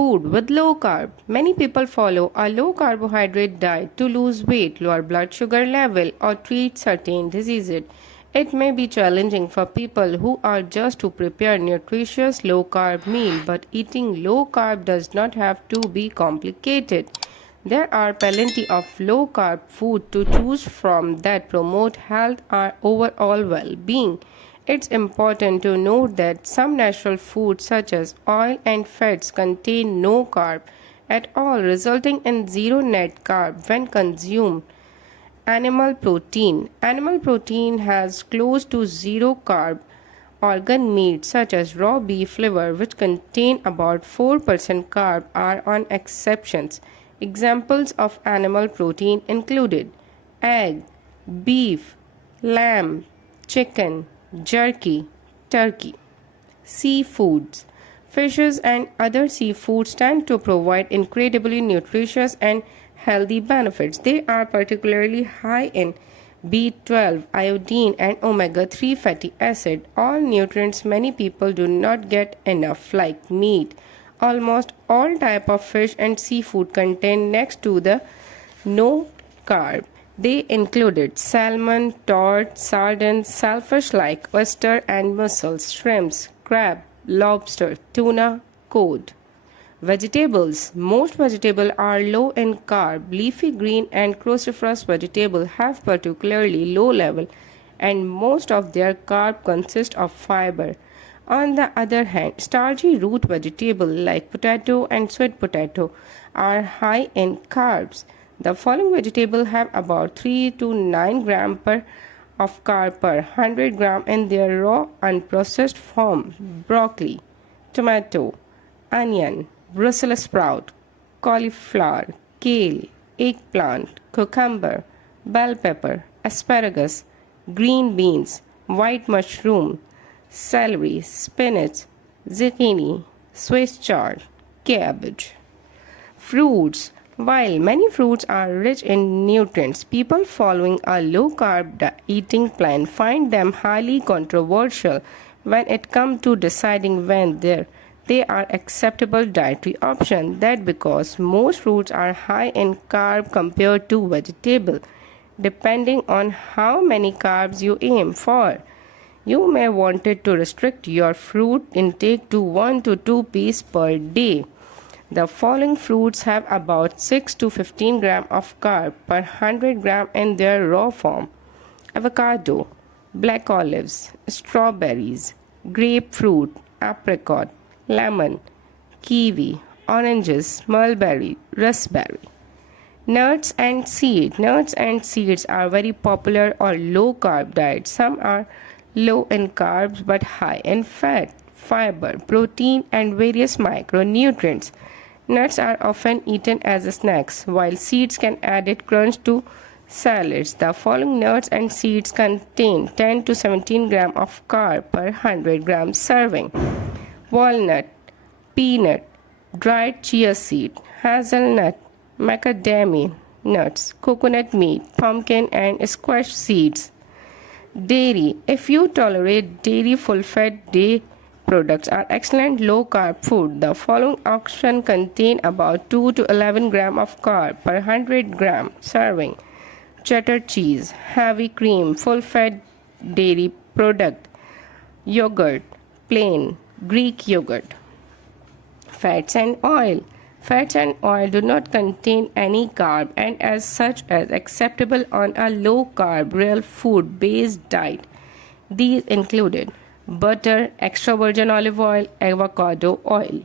Food with low carb. Many people follow a low carbohydrate diet to lose weight, lower blood sugar level, or treat certain diseases. It may be challenging for people who are just to prepare nutritious low carb meal, but eating low carb does not have to be complicated. There are plenty of low carb food to choose from that promote health or overall well-being. It's important to note that some natural foods such as oil and fats contain no carb at all, resulting in zero net carb when consumed. Animal protein. Animal protein has close to zero carb. Organ meat such as raw beef liver, which contain about 4% carb, are on exceptions. Examples of animal protein included egg, beef, lamb, chicken, jerky, turkey. Seafoods. Fishes and other seafoods tend to provide incredibly nutritious and healthy benefits. They are particularly high in B12, iodine, and omega-3 fatty acid, all nutrients many people do not get enough, like meat. Almost all type of fish and seafood contain next to the no carb. They included salmon, trout, sardines, shellfish like oyster and mussels, shrimps, crab, lobster, tuna, cod. Vegetables. Most vegetables are low in carb. Leafy green and cruciferous vegetables have particularly low level, and most of their carb consist of fiber. On the other hand, starchy root vegetables like potato and sweet potato are high in carbs. The following vegetables have about 3 to 9 grams of carb per 100 grams in their raw unprocessed form: broccoli, tomato, onion, Brussels sprout, cauliflower, kale, eggplant, cucumber, bell pepper, asparagus, green beans, white mushroom, celery, spinach, zucchini, Swiss chard, cabbage. Fruits. While many fruits are rich in nutrients, people following a low-carb eating plan find them highly controversial when it comes to deciding when they are acceptable dietary option. That because most fruits are high in carb compared to vegetable. Depending on how many carbs you aim for, you may want to restrict your fruit intake to 1 to 2 pieces per day. The following fruits have about 6 to 15 grams of carb per 100 grams in their raw form: avocado, black olives, strawberries, grapefruit, apricot, lemon, kiwi, oranges, mulberry, raspberry. Nuts and seeds. Nuts and seeds are very popular on low carb diets. Some are low in carbs but high in fat, fiber, protein, and various micronutrients. Nuts are often eaten as snacks, while seeds can add crunch to salads. The following nuts and seeds contain 10 to 17 grams of carb per 100 grams serving: walnut, peanut, dried chia seed, hazelnut, macadamia nuts, coconut meat, pumpkin, and squash seeds. Dairy. If you tolerate dairy, full-fat dairy products are excellent low-carb food. The following options contain about 2 to 11 grams of carb per 100 grams serving: cheddar cheese, heavy cream, full-fat dairy product, yogurt, plain Greek yogurt. Fats and oil. Fats and oil do not contain any carb and as such as acceptable on a low-carb real food-based diet. These included butter, extra virgin olive oil, avocado oil.